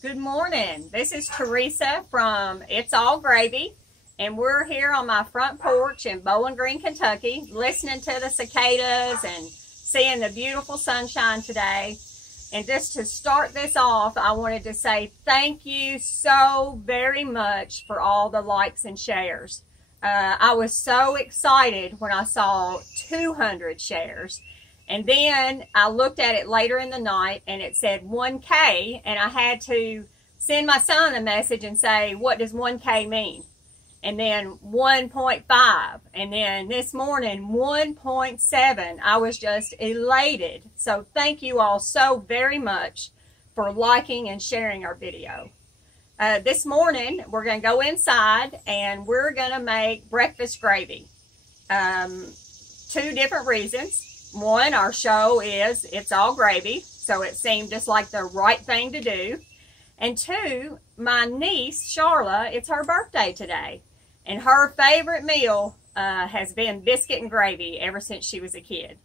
Good morning. This is Teresa from It's All Gravy, and we're here on my front porch in Bowling Green, Kentucky, listening to the cicadas and seeing the beautiful sunshine today. And just to start this off, I wanted to say thank you so very much for all the likes and shares. I was so excited when I saw 200 shares. And then I looked at it later in the night and it said 1K, and I had to send my son a message and say, what does 1K mean? And then 1.5, and then this morning 1.7. I was just elated. So thank you all so very much for liking and sharing our video. This morning we're going to go inside and we're going to make breakfast gravy. Two different reasons. One, our show is It's All Gravy, so it seemed just like the right thing to do. And two, my niece, Charla, it's her birthday today. And her favorite meal has been biscuit and gravy ever since she was a kid.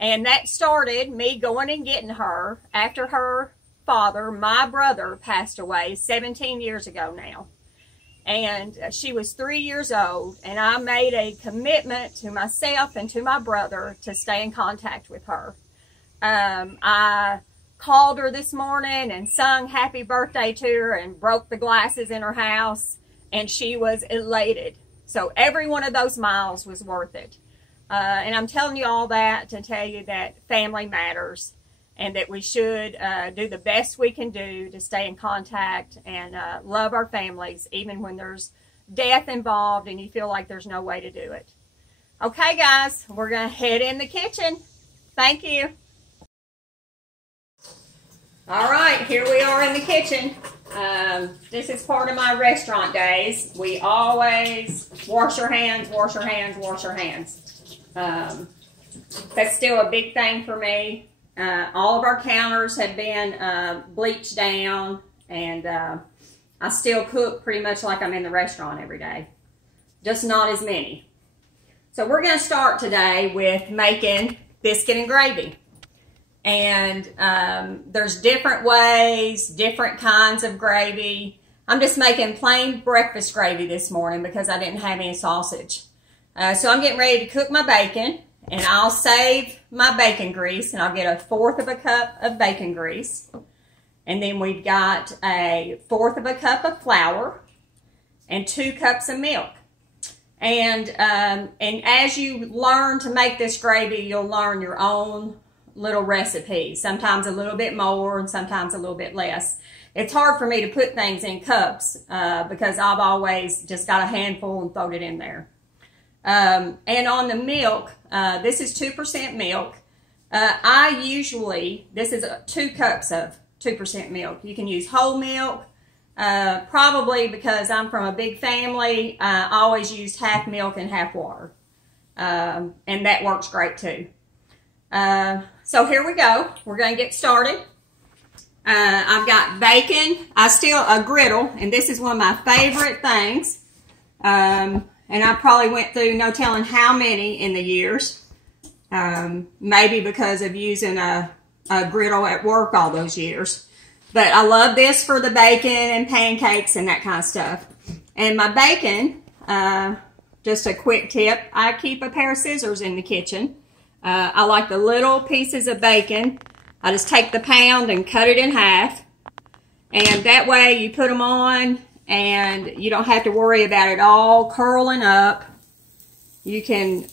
And that started me going and getting her after her father, my brother, passed away 17 years ago now. And she was 3 years old, and I made a commitment to myself and to my brother to stay in contact with her. I called her this morning and sung happy birthday to her and broke the glasses in her house, and she was elated. So every one of those miles was worth it. And I'm telling you all that to tell you that family matters, and that we should do the best we can do to stay in contact and love our families, even when there's death involved and you feel like there's no way to do it. Okay, guys, we're going to head in the kitchen. Thank you. All right, here we are in the kitchen. This is part of my restaurant days. We always wash our hands, wash our hands, wash our hands. That's still a big thing for me. All of our counters have been bleached down, and I still cook pretty much like I'm in the restaurant every day, just not as many. So we're going to start today with making biscuit and gravy. And there's different ways, different kinds of gravy. I'm just making plain breakfast gravy this morning because I didn't have any sausage. So I'm getting ready to cook my bacon. And I'll save my bacon grease, and I'll get 1/4 cup of bacon grease. And then we've got 1/4 cup of flour and 2 cups of milk. And as you learn to make this gravy, you'll learn your own little recipe. Sometimes a little bit more and sometimes a little bit less. It's hard for me to put things in cups because I've always just got a handful and thrown it in there. And on the milk, this is 2% milk. This is 2 cups of 2% milk. You can use whole milk. Probably because I'm from a big family, I always used half milk and half water. And that works great too. So here we go. We're going to get started. I've got bacon. A griddle, and this is one of my favorite things. And I probably went through no telling how many in the years. Maybe because of using a griddle at work all those years. But I love this for the bacon and pancakes and that kind of stuff. And my bacon, just a quick tip, I keep a pair of scissors in the kitchen. I like the little pieces of bacon. I just take the pound and cut it in half. And that way you put them on, and you don't have to worry about it all curling up. You can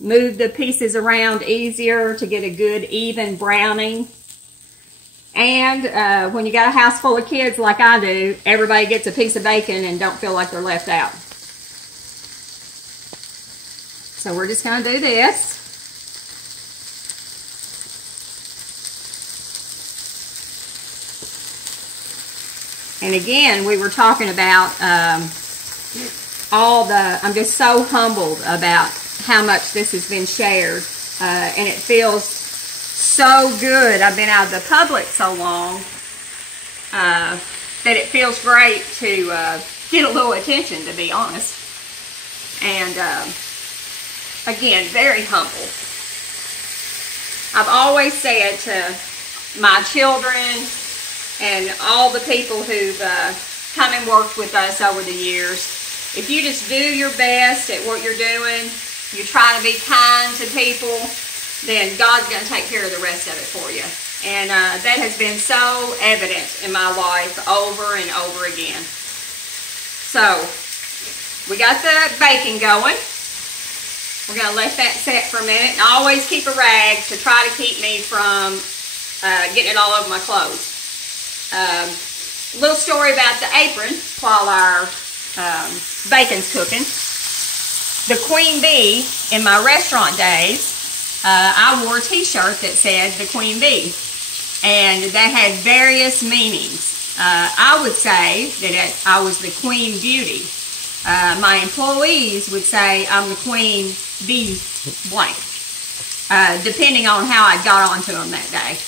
move the pieces around easier to get a good even browning. And when you got a house full of kids like I do, everybody gets a piece of bacon and don't feel like they're left out. So we're just going to do this. And again, we were talking about I'm just so humbled about how much this has been shared. And it feels so good. I've been out of the public so long that it feels great to get a little attention, to be honest. And again, very humble. I've always said to my children and all the people who've come and worked with us over the years. If you just do your best at what you're doing, you try to be kind to people, then God's going to take care of the rest of it for you. And that has been so evident in my life over and over again. So, we got the bacon going. We're going to let that set for a minute. And I always keep a rag to try to keep me from getting it all over my clothes. Little story about the apron while our bacon's cooking. The Queen Bee, in my restaurant days, I wore a t-shirt that said the Queen Bee, and that had various meanings. I would say that I was the Queen Beauty. My employees would say I'm the Queen Bee blank, depending on how I got onto them that day.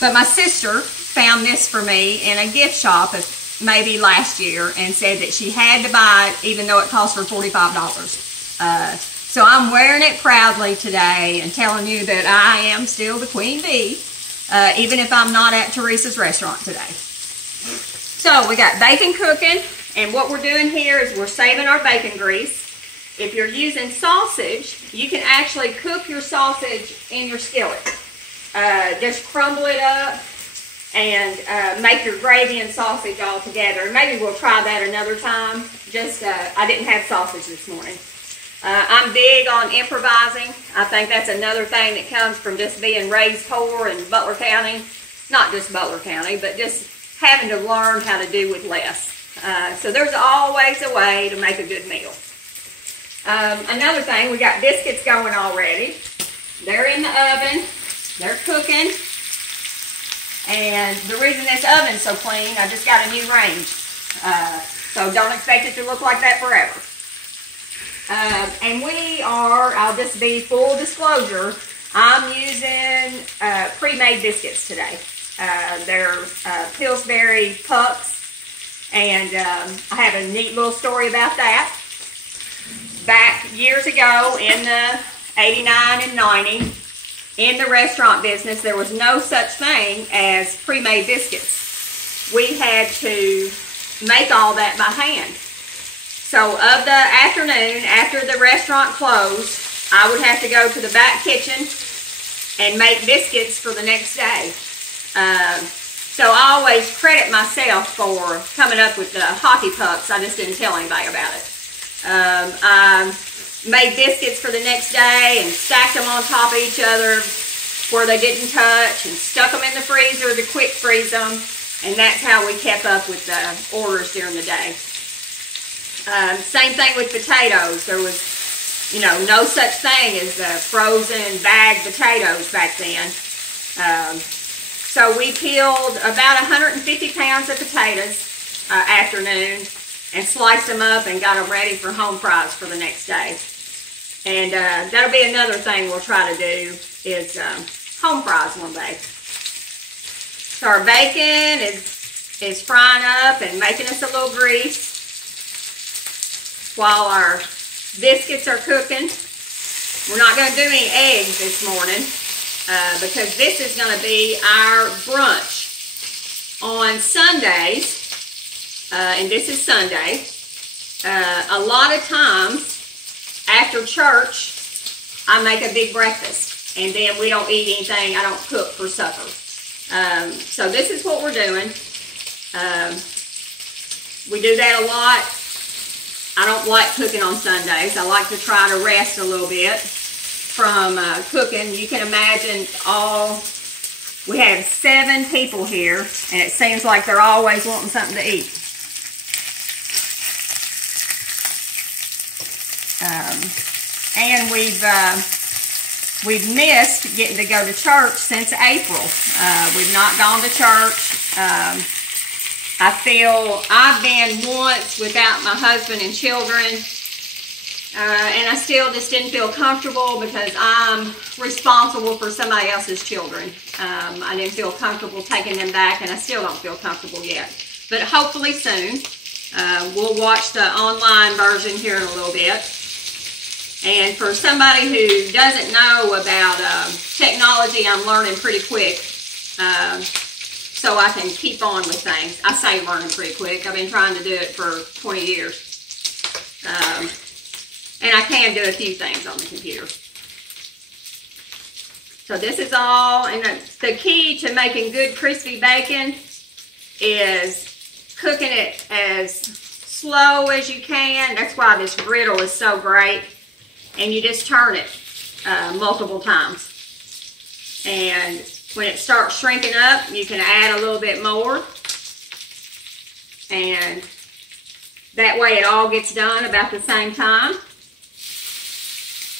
But my sister found this for me in a gift shop maybe last year and said that she had to buy it even though it cost her $45. So I'm wearing it proudly today and telling you that I am still the Queen Bee, even if I'm not at Teresa's restaurant today. So we got bacon cooking, and what we're doing here is we're saving our bacon grease. If you're using sausage, you can actually cook your sausage in your skillet. Just crumble it up and make your gravy and sausage all together. Maybe we'll try that another time. I didn't have sausage this morning. I'm big on improvising. I think that's another thing that comes from just being raised poor in Butler County. Not just Butler County, but just having to learn how to do with less. So there's always a way to make a good meal. Another thing, we got biscuits going already. They're in the oven. They're cooking. And the reason this oven's so clean, I just got a new range. So don't expect it to look like that forever. And I'll just be full disclosure, I'm using pre-made biscuits today. They're Pillsbury pucks, and I have a neat little story about that. Back years ago in the 89 and 90, in the restaurant business, there was no such thing as pre-made biscuits. We had to make all that by hand. So of the afternoon, after the restaurant closed, I would have to go to the back kitchen and make biscuits for the next day. So I always credit myself for coming up with the hockey pucks. I just didn't tell anybody about it. I made biscuits for the next day and stacked them on top of each other where they didn't touch, and stuck them in the freezer to quick freeze them. And that's how we kept up with the orders during the day. Same thing with potatoes. There was, no such thing as the frozen bagged potatoes back then. So we peeled about 150 pounds of potatoes afternoon and sliced them up and got them ready for home fries for the next day. And that'll be another thing we'll try to do is home fries one day. So our bacon is frying up and making us a little grease while our biscuits are cooking. We're not going to do any eggs this morning because this is going to be our brunch. On Sundays, and this is Sunday, a lot of times after church, I make a big breakfast, and then we don't eat anything. I don't cook for supper. So this is what we're doing. We do that a lot. I don't like cooking on Sundays. I like to try to rest a little bit from cooking. You can imagine we have 7 people here, and it seems like they're always wanting something to eat. And we've missed getting to go to church since April. We've not gone to church. I feel I've been once without my husband and children, and I still just didn't feel comfortable because I'm responsible for somebody else's children. I didn't feel comfortable taking them back, and I still don't feel comfortable yet. But hopefully soon. We'll watch the online version here in a little bit. And for somebody who doesn't know about technology, I'm learning pretty quick. so I can keep on with things. I say learning pretty quick. I've been trying to do it for 20 years. And I can do a few things on the computer. So this is all, and the key to making good crispy bacon is cooking it as slow as you can. That's why this griddle is so great. And you just turn it multiple times. And when it starts shrinking up, you can add a little bit more. And that way it all gets done about the same time.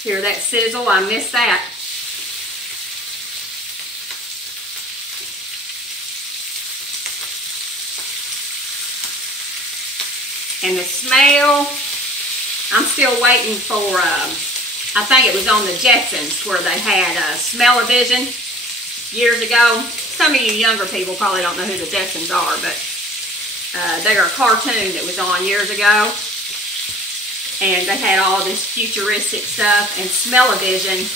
Hear that sizzle? I missed that. And the smell, I'm still waiting for, I think it was on the Jetsons where they had smell-o-vision years ago. Some of you younger people probably don't know who the Jetsons are, but they are a cartoon that was on years ago. And they had all this futuristic stuff, and smell-o-vision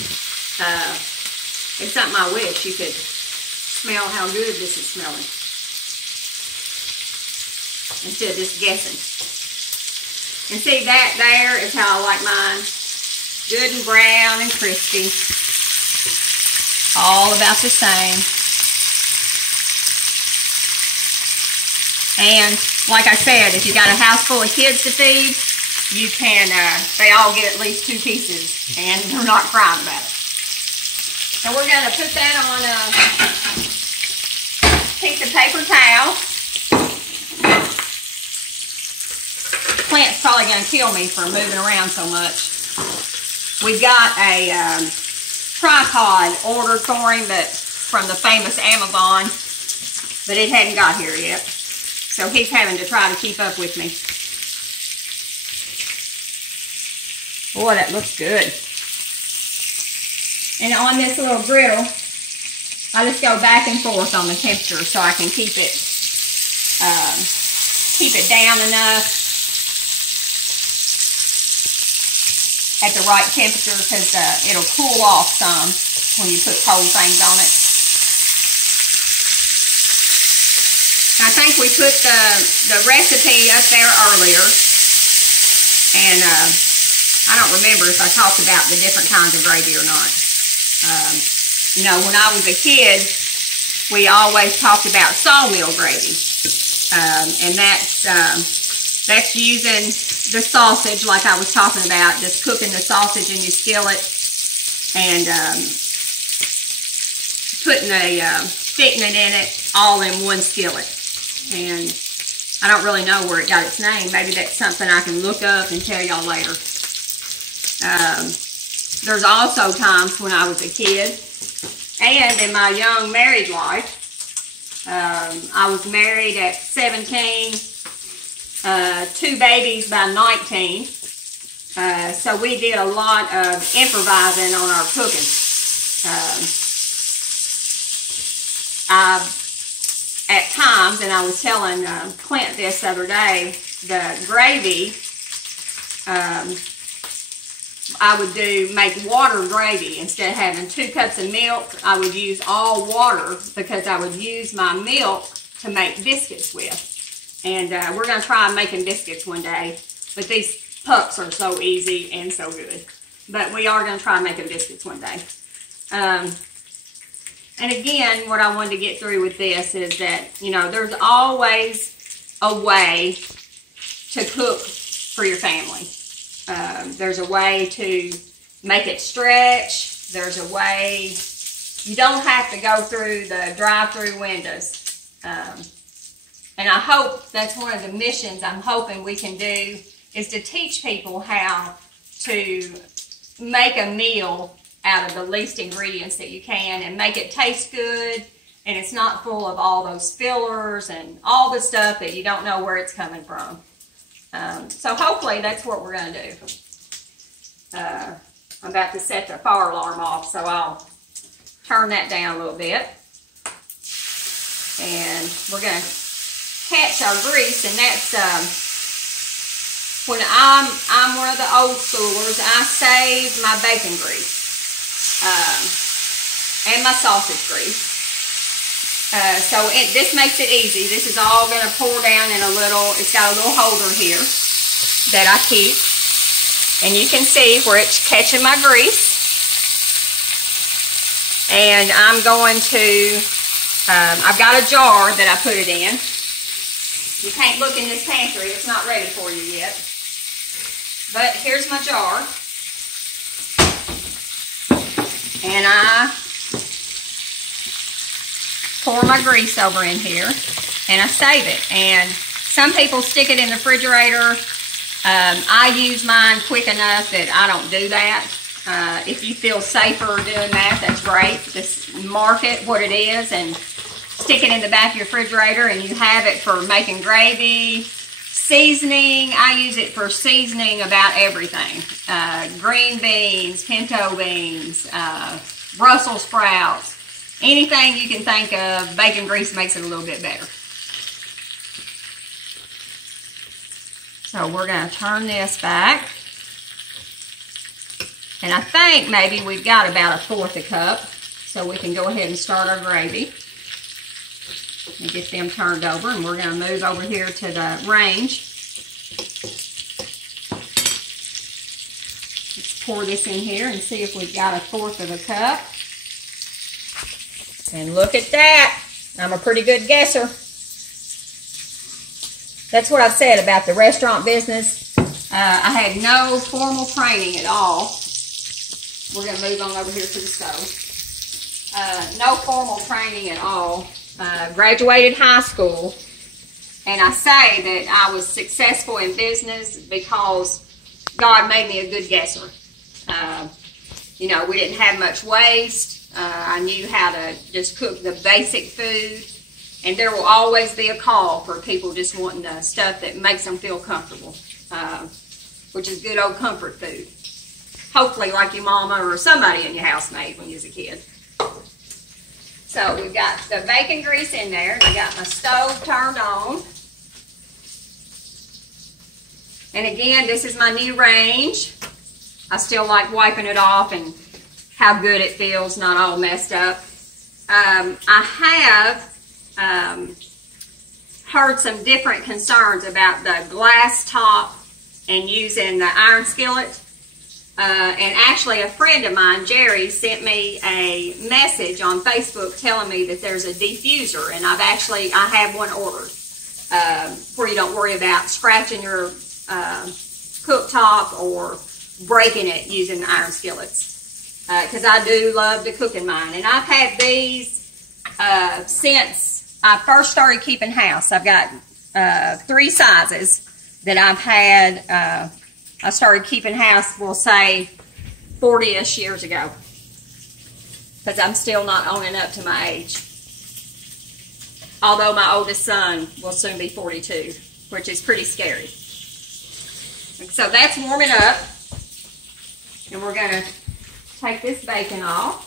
is something I wish you could smell how good this is smelling instead of just guessing. And see, that there is how I like mine. Good and brown and crispy. All about the same. And like I said, if you got a house full of kids to feed, you can, they all get at least 2 pieces and they're not crying about it. So we're going to put that on a piece of paper towel. Plant's probably going to kill me for moving around so much. We've got a tripod ordered for him, but from the famous Amazon, but it hadn't got here yet. So he's having to try to keep up with me. Boy, that looks good. And on this little griddle, I just go back and forth on the temperature so I can keep it down enough at the right temperature, because it'll cool off some when you put cold things on it. I think we put the recipe up there earlier, and I don't remember if I talked about the different kinds of gravy or not. You know, when I was a kid, we always talked about sawmill gravy, and that's using the sausage, like I was talking about, just cooking the sausage in your skillet and putting a thickening in it all in one skillet. And I don't really know where it got its name. Maybe that's something I can look up and tell y'all later. There's also times when I was a kid and in my young married life. I was married at 17. 2 babies by 19, so we did a lot of improvising on our cooking. At times, and I was telling Clint this the other day, the gravy, I would make water gravy. Instead of having 2 cups of milk, I would use all water because I would use my milk to make biscuits with. And we're going to try making biscuits one day. But these pups are so easy and so good. But we are going to try making biscuits one day. And again, what I wanted to get through with this is that, you know, there's always a way to cook for your family. There's a way to make it stretch. There's a way, you don't have to go through the drive-through windows. And I hope that's one of the missions I'm hoping we can do, is to teach people how to make a meal out of the least ingredients that you can and make it taste good, and it's not full of all those fillers and all the stuff that you don't know where it's coming from. So hopefully that's what we're going to do. I'm about to set the fire alarm off, so I'll turn that down a little bit. And we're going to catch our grease, and that's when I'm one of the old schoolers. I save my bacon grease and my sausage grease, This makes it easy. This is all going to pour down in a little, it's got a little holder here that I keep. And you can see where it's catching my grease. And I'm going to, I've got a jar that I put it in. You can't look in this pantry, it's not ready for you yet. But here's my jar. And I pour my grease over in here and I save it. And some people stick it in the refrigerator. I use mine quick enough that I don't do that. If you feel safer doing that, that's great. Just mark it what it is and stick it in the back of your refrigerator, and you have it for making gravy, seasoning. I use it for seasoning about everything. Green beans, pinto beans, Brussels sprouts, anything you can think of. Bacon grease makes it a little bit better. So we're going to turn this back. And I think maybe we've got about 1/4 cup. So we can go ahead and start our gravy. And get them turned over. And we're going to move over here to the range. Let's pour this in here and see if we've got 1/4 cup. And look at that. I'm a pretty good guesser. That's what I said about the restaurant business. I had no formal training at all. We're going to move on over here to the stove. No formal training at all. Graduated high school. And I say that I was successful in business because God made me a good guesser. You know, we didn't have much waste. I knew how to just cook the basic food. And there will always be a call for people just wanting the stuff that makes them feel comfortable, which is good old comfort food. Hopefully like your mama or somebody in your house made when you was a kid. So we've got the bacon grease in there. I got my stove turned on. And again, this is my new range. I still like wiping it off and how good it feels, not all messed up. I have heard some different concerns about the glass top and using the iron skillet. And actually a friend of mine, Jerry, sent me a message on Facebook telling me that there's a diffuser, and I have one ordered where you don't worry about scratching your cooktop or breaking it using the iron skillets, because I do love to cook in mine. And I've had these since I first started keeping house. I've got 3 sizes that I've had. I started keeping house, we'll say, 40-ish years ago, because I'm still not owning up to my age. Although my oldest son will soon be 42, which is pretty scary. So that's warming up, and we're going to take this bacon off.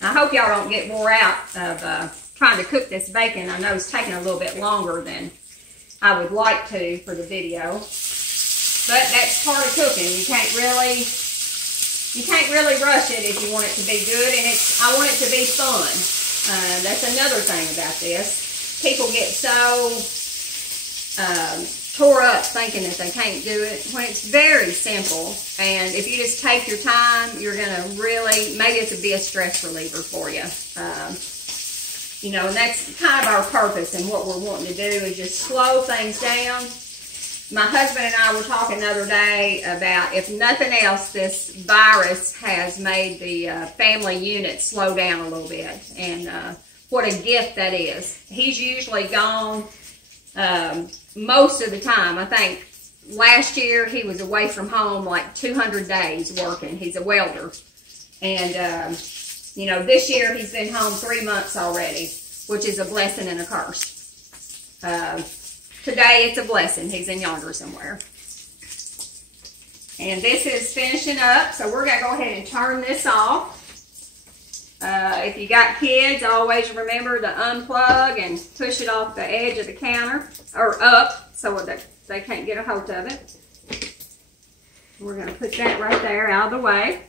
I hope y'all don't get wore out of trying to cook this bacon. I know it's taking a little bit longer than I would like to for the video, but that's part of cooking. You can't really rush it if you want it to be good, and I want it to be fun. That's another thing about this. People get so tore up thinking that they can't do it when it's very simple. And if you just take your time, you're gonna really, maybe it's be a stress reliever for you. You know, and that's kind of our purpose, and what we're wanting to do is just slow things down. My husband and I were talking the other day about, if nothing else, this virus has made the family unit slow down a little bit, and what a gift that is. He's usually gone most of the time. I think last year he was away from home like 200 days working. He's a welder. And you know, this year he's been home 3 months already, which is a blessing and a curse. Today it's a blessing. He's in yonder somewhere. And this is finishing up, so we're going to go ahead and turn this off. If you got kids, always remember to unplug and push it off the edge of the counter, or up, so that they can't get a hold of it. We're going to put that right there out of the way.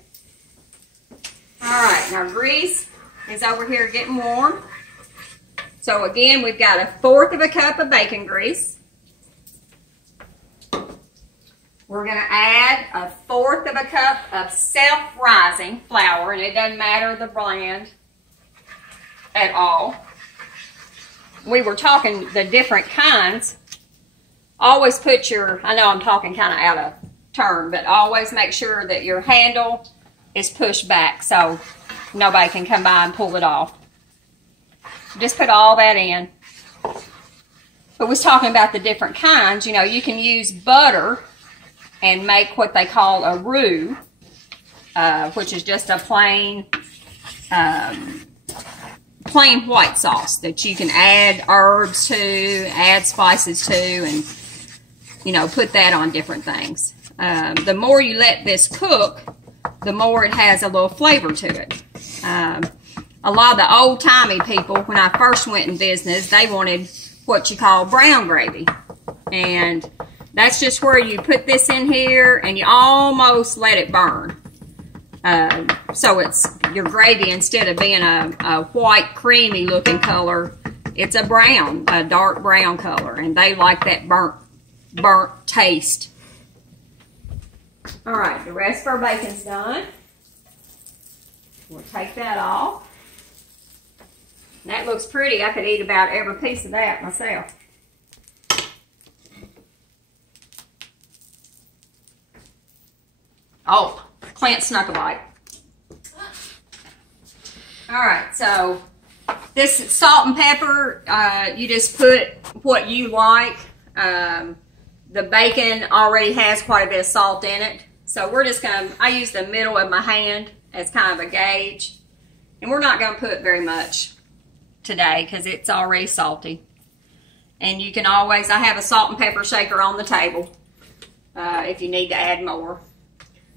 All right, now grease is over here getting warm. So again, we've got 1/4 of a cup of bacon grease. We're going to add 1/4 of a cup of self-rising flour, and it doesn't matter the brand at all. We were talking the different kinds. Always put your, I know I'm talking kind of out of turn, but always make sure that your handle is pushed back so nobody can come by and pull it off. Just put all that in. But we was talking about the different kinds. You know, you can use butter and make what they call a roux, which is just a plain white sauce that you can add herbs to, add spices to, and, you know, put that on different things. The more you let this cook, the more it has a little flavor to it. A lot of the old-timey people, when I first went in business, they wanted what you call brown gravy. And that's just where you put this in here and you almost let it burn. So it's your gravy, instead of being a white, creamy looking color, it's a brown, a dark brown color. And they like that burnt taste. All right, the rest of our bacon's done. We'll take that off. That looks pretty. I could eat about every piece of that myself. Oh, Clint snuck a bite. All right, so this salt and pepper, you just put what you like. The bacon already has quite a bit of salt in it. So we're just going to, I use the middle of my hand as kind of a gauge. And we're not going to put very much today because it's already salty. And you can always, I have a salt and pepper shaker on the table if you need to add more.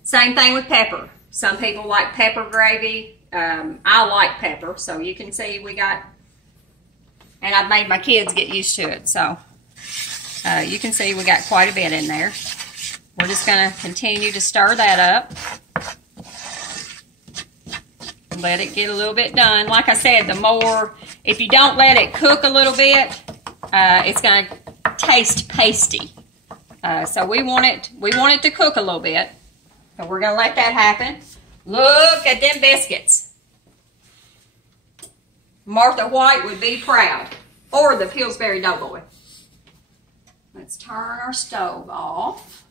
Same thing with pepper. Some people like pepper gravy. I like pepper, so you can see we got, and I've made my kids get used to it. So you can see we got quite a bit in there. We're just going to continue to stir that up. Let it get a little bit done. Like I said, the more, if you don't let it cook a little bit, it's going to taste pasty. So we want it to cook a little bit. So we're going to let that happen. Look at them biscuits. Martha White would be proud. Or the Pillsbury Doughboy. Let's turn our stove off.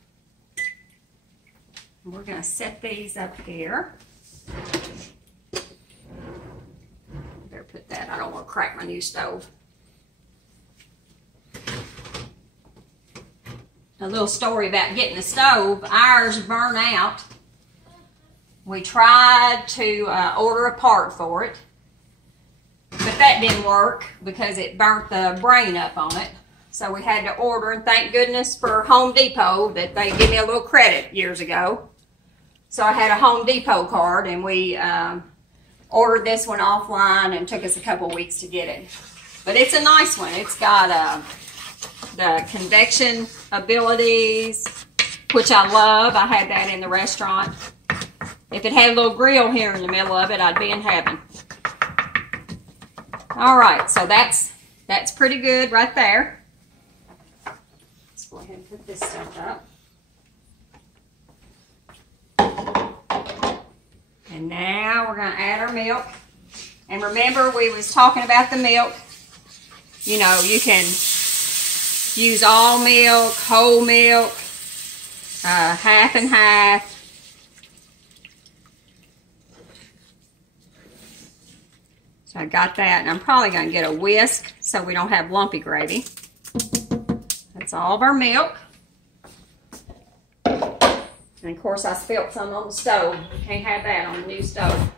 We're going to set these up here. Better put that, I don't want to crack my new stove. A little story about getting the stove. Ours burned out. We tried to order a part for it, but that didn't work because it burnt the brain up on it. So we had to order, and thank goodness for Home Depot that they gave me a little credit years ago. So I had a Home Depot card, and we ordered this one offline, and it took us a couple of weeks to get it. But it's a nice one. It's got the convection abilities, which I love. I had that in the restaurant. If it had a little grill here in the middle of it, I'd be in heaven. All right, so that's pretty good right there. Let's go ahead and put this stuff up. And now we're going to add our milk. And remember, we was talking about the milk. You know, you can use all milk, whole milk, half and half. So I got that, and I'm probably going to get a whisk so we don't have lumpy gravy. That's all of our milk. And of course I spilt some on the stove. Can't have that on the new stove.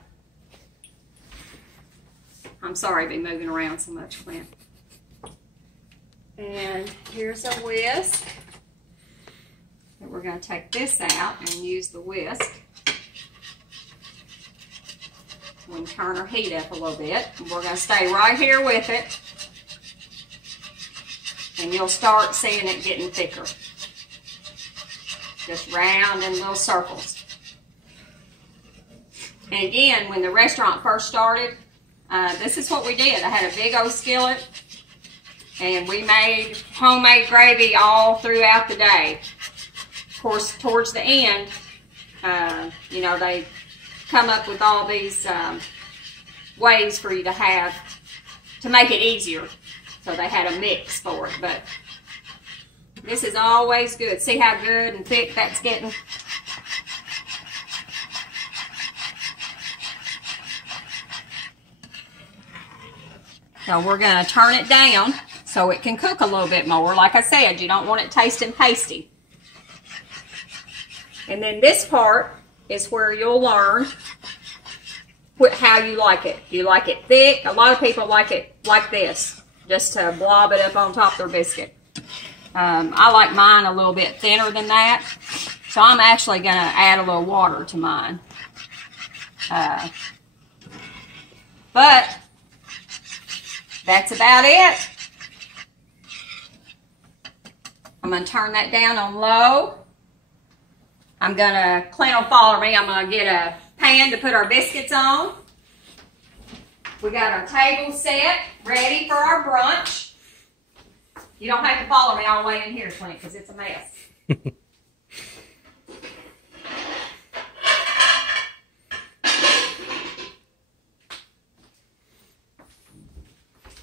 I'm sorry I've been moving around so much, Clint. And here's a whisk. And we're going to take this out and use the whisk. We can turn our heat up a little bit. And we're going to stay right here with it. And you'll start seeing it getting thicker. Just round in little circles. And again, when the restaurant first started, this is what we did. I had a big old skillet, and we made homemade gravy all throughout the day. Of course, towards the end, you know, they come up with all these ways for you to have to make it easier. So they had a mix for it, but this is always good. See how good and thick that's getting? So we're going to turn it down so it can cook a little bit more. Like I said, you don't want it tasting pasty. And then this part is where you'll learn how you like it. Do you like it thick? A lot of people like it like this, just to blob it up on top of their biscuit. I like mine a little bit thinner than that, so I'm actually going to add a little water to mine. But that's about it. I'm going to turn that down on low. I'm going to, Clint will follow me, I'm going to get a pan to put our biscuits on. We got our table set, ready for our brunch. You don't have to follow me all the way in here, Clint, because it's a mess.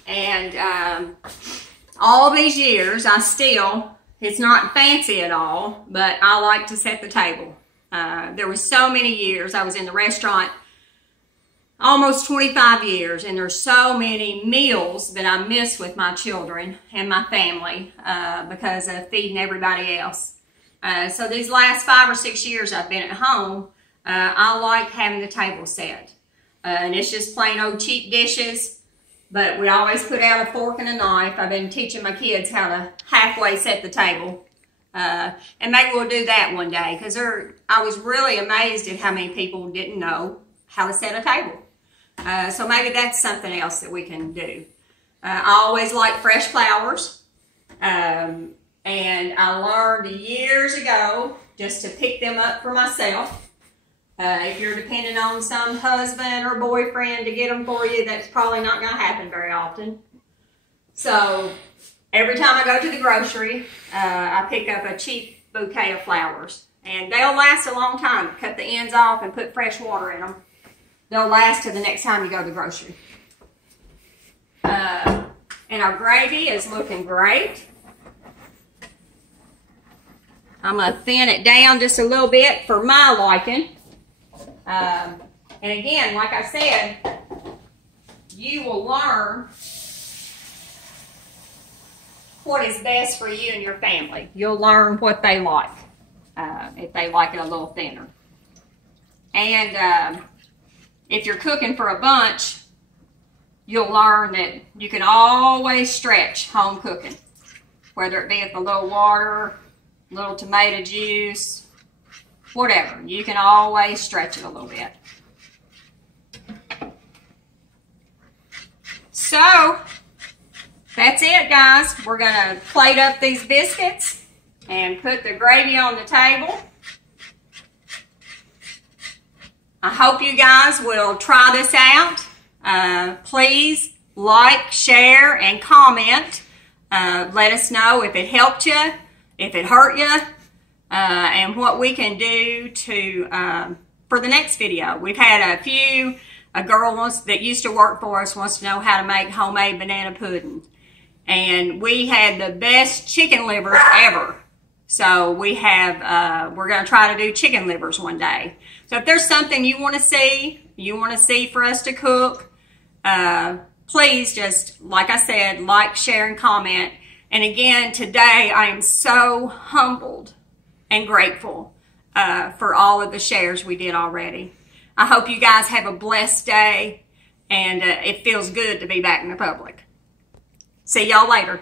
And all these years, it's not fancy at all, but I like to set the table. There was so many years I was in the restaurant, almost 25 years, and there's so many meals that I miss with my children and my family because of feeding everybody else. So these last 5 or 6 years I've been at home, I like having the table set. And it's just plain old cheap dishes, but we always put out a fork and a knife. I've been teaching my kids how to halfway set the table. And maybe we'll do that one day, because I was really amazed at how many people didn't know how to set a table. So maybe that's something else that we can do. I always like fresh flowers. And I learned years ago just to pick them up for myself. If you're depending on some husband or boyfriend to get them for you, that's probably not going to happen very often. So every time I go to the grocery, I pick up a cheap bouquet of flowers. And they'll last a long time. Cut the ends off and put fresh water in them. They'll last till the next time you go to the grocery. And our gravy is looking great. I'm going to thin it down just a little bit for my liking. And again, like I said, you will learn what is best for you and your family. You'll learn what they like, if they like it a little thinner. And if you're cooking for a bunch, you'll learn that you can always stretch home cooking, whether it be with a little water, little tomato juice, whatever. You can always stretch it a little bit. So that's it, guys. We're going to plate up these biscuits and put the gravy on the table. I hope you guys will try this out. Please like, share, and comment. Let us know if it helped you, if it hurt you, and what we can do to for the next video. We've had a girl that used to work for us wants to know how to make homemade banana pudding. And we had the best chicken livers ever. So we're going to try to do chicken livers one day. So if there's something you want to see for us to cook, please just, like I said, like, share, and comment. And again, today I am so humbled and grateful for all of the shares we did already. I hope you guys have a blessed day, and it feels good to be back in the public. See y'all later.